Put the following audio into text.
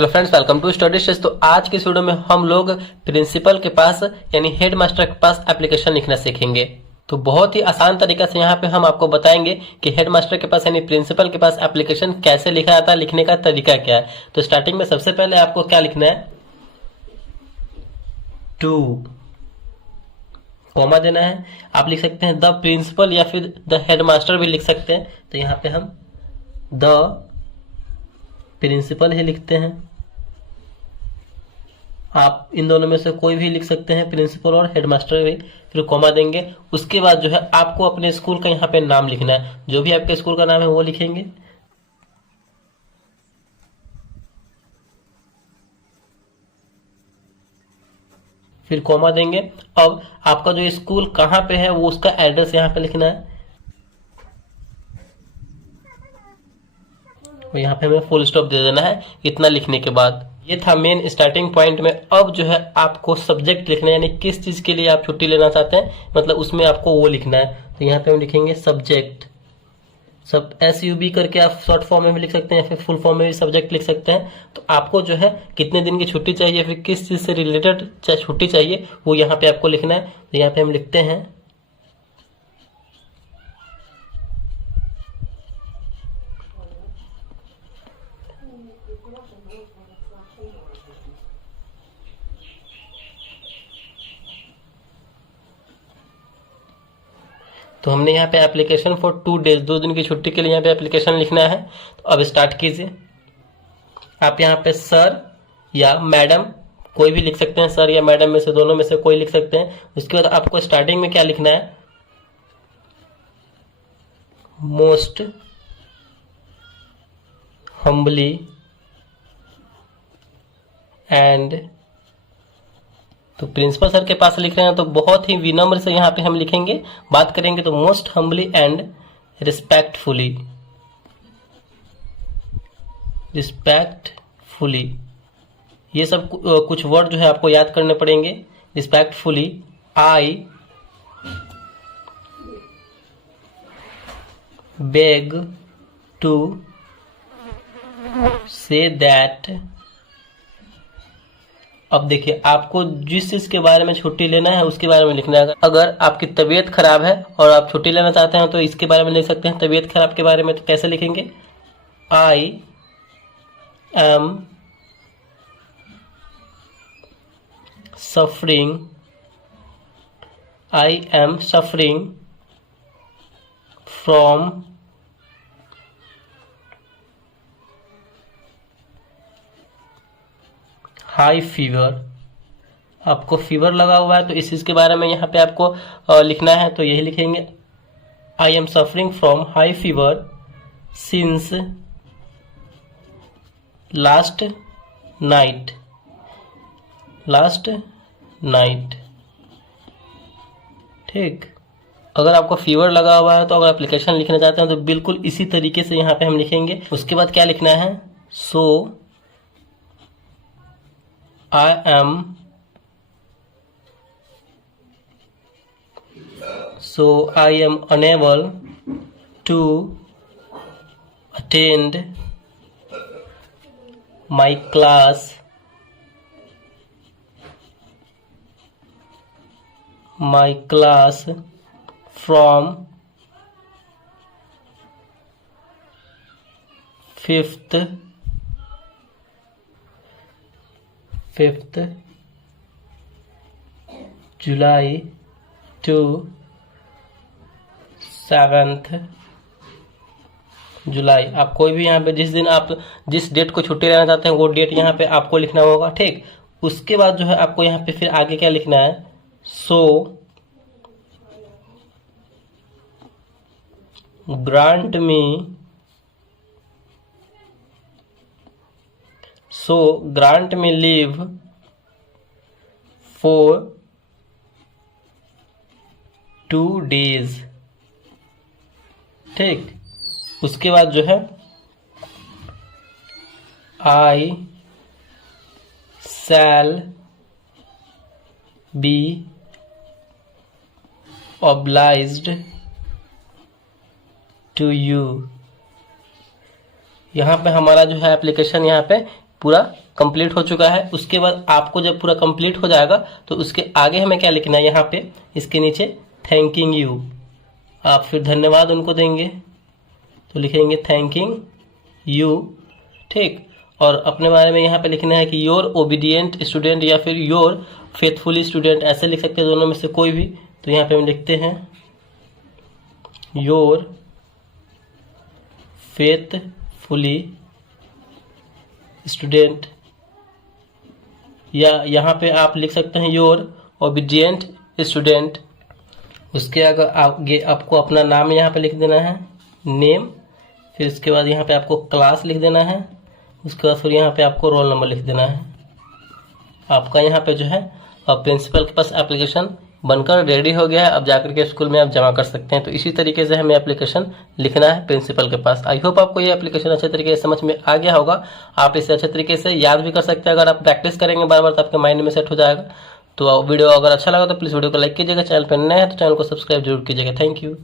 Hello friends, welcome to study stage. तो आज की इस वीडियो में हम लोग प्रिंसिपल के पास यानी हेड मास्टर के पास एप्लीकेशन लिखना सीखेंगे। तो बहुत ही आसान तरीका से यहाँ पे हम आपको बताएंगे कि हेड मास्टर के पास यानी प्रिंसिपल के पास एप्लीकेशन कैसे लिखा जाता है, लिखने का तरीका क्या है। तो स्टार्टिंग में सबसे पहले आपको क्या लिखना है, टू कॉमा देना है। आप लिख सकते हैं द प्रिंसिपल या फिर द हेड मास्टर भी लिख सकते हैं। तो यहाँ पे हम द प्रिंसिपल ही लिखते हैं। आप इन दोनों में से कोई भी लिख सकते हैं, प्रिंसिपल और हेडमास्टर भी। फिर कॉमा देंगे। उसके बाद जो है आपको अपने स्कूल का यहाँ पे नाम लिखना है, जो भी आपके स्कूल का नाम है वो लिखेंगे। फिर कॉमा देंगे। अब आपका जो स्कूल कहाँ पे है वो उसका एड्रेस यहाँ पे लिखना है। और यहाँ पे हमें फुल स्टॉप दे देना है। इतना लिखने के बाद ये था मेन स्टार्टिंग पॉइंट में। अब जो है आपको सब्जेक्ट लिखना है, यानी किस चीज के लिए आप छुट्टी लेना चाहते हैं, मतलब उसमें आपको वो लिखना है। तो यहाँ पे हम लिखेंगे सब्जेक्ट। सब SUB करके आप शॉर्ट फॉर्म में भी लिख सकते हैं, फिर फुल फॉर्म में भी सब्जेक्ट लिख सकते हैं। तो आपको जो है कितने दिन की छुट्टी चाहिए, फिर किस चीज से रिलेटेड छुट्टी चाहिए, वो यहाँ पे आपको लिखना है। तो यहाँ पे हम लिखते हैं तो हमने यहाँ पे एप्लीकेशन फॉर 2 डेज, 2 दिन की छुट्टी के लिए यहाँ पे एप्लीकेशन लिखना है। तो अब स्टार्ट कीजिए। आप यहाँ पे सर या मैडम कोई भी लिख सकते हैं, सर या मैडम में से दोनों में से कोई लिख सकते हैं। उसके बाद आपको स्टार्टिंग में क्या लिखना है, मोस्ट हम्बली एंड, तो प्रिंसिपल सर के पास लिख रहे हैं तो बहुत ही विनम्र से यहाँ पे हम लिखेंगे। बात करेंगे तो most humbly and respectfully, respectfully. ये सब कुछ वर्ड जो है आपको याद करने पड़ेंगे। Respectfully, I beg to say that. अब देखिए, आपको जिस चीज के बारे में छुट्टी लेना है उसके बारे में लिखना है। अगर आपकी तबीयत खराब है और आप छुट्टी लेना चाहते हैं तो इसके बारे में लिख सकते हैं, तबीयत खराब के बारे में। तो कैसे लिखेंगे, I am suffering, I am suffering from high fever. आपको फीवर लगा हुआ है तो इस चीज के बारे में यहाँ पे आपको लिखना है। तो यही लिखेंगे, I am suffering from high fever since last night, last night. ठीक। अगर आपको फीवर लगा हुआ है तो अगर एप्लीकेशन लिखना चाहते हैं तो बिल्कुल इसी तरीके से यहाँ पे हम लिखेंगे। उसके बाद क्या लिखना है, सो I am unable to attend my class from 5th July to 7th जुलाई। आप कोई भी यहाँ पे जिस दिन आप जिस डेट को छुट्टी लेना चाहते हैं वो डेट यहाँ पे आपको लिखना होगा। ठीक। उसके बाद जो है आपको यहाँ पे फिर आगे क्या लिखना है, so grant me leave for 2 days। ठीक। उसके बाद जो है I shall be obliged to you. यहाँ पे हमारा जो है एप्लीकेशन यहाँ पे पूरा कंप्लीट हो चुका है। उसके बाद आपको जब पूरा कंप्लीट हो जाएगा तो उसके आगे हमें क्या लिखना है, यहाँ पे इसके नीचे थैंकिंग यू, आप फिर धन्यवाद उनको देंगे तो लिखेंगे थैंकिंग यू, ठीक। और अपने बारे में यहाँ पे लिखना है कि योर ओबीडियंट स्टूडेंट या फिर योर फेथफुली स्टूडेंट, ऐसे लिख सकते हैं दोनों में से कोई भी। तो यहाँ पे हम लिखते हैं योर फेथफुली स्टूडेंट, या यहाँ पे आप लिख सकते हैं योर ओबीडियंट स्टूडेंट। उसके आगे आपको अपना नाम यहाँ पे लिख देना है, नेम, फिर उसके बाद यहाँ पे आपको क्लास लिख देना है, उसके बाद फिर यहाँ पे आपको रोल नंबर लिख देना है। आपका यहाँ पे जो है प्रिंसिपल के पास एप्लीकेशन बनकर रेडी हो गया है। अब जाकर के स्कूल में आप जमा कर सकते हैं। तो इसी तरीके से हमें एप्लीकेशन लिखना है प्रिंसिपल के पास। आई होप आपको ये एप्लीकेशन अच्छे तरीके से समझ में आ गया होगा। आप इसे अच्छे तरीके से याद भी कर सकते हैं। अगर आप प्रैक्टिस करेंगे बार बार तो आपके माइंड में सेट हो जाएगा। तो वीडियो अगर अच्छा लगा तो प्लीज़ वीडियो को लाइक कीजिएगा। चैनल पर नए हैं तो चैनल को सब्सक्राइब जरूर कीजिएगा। Thank you.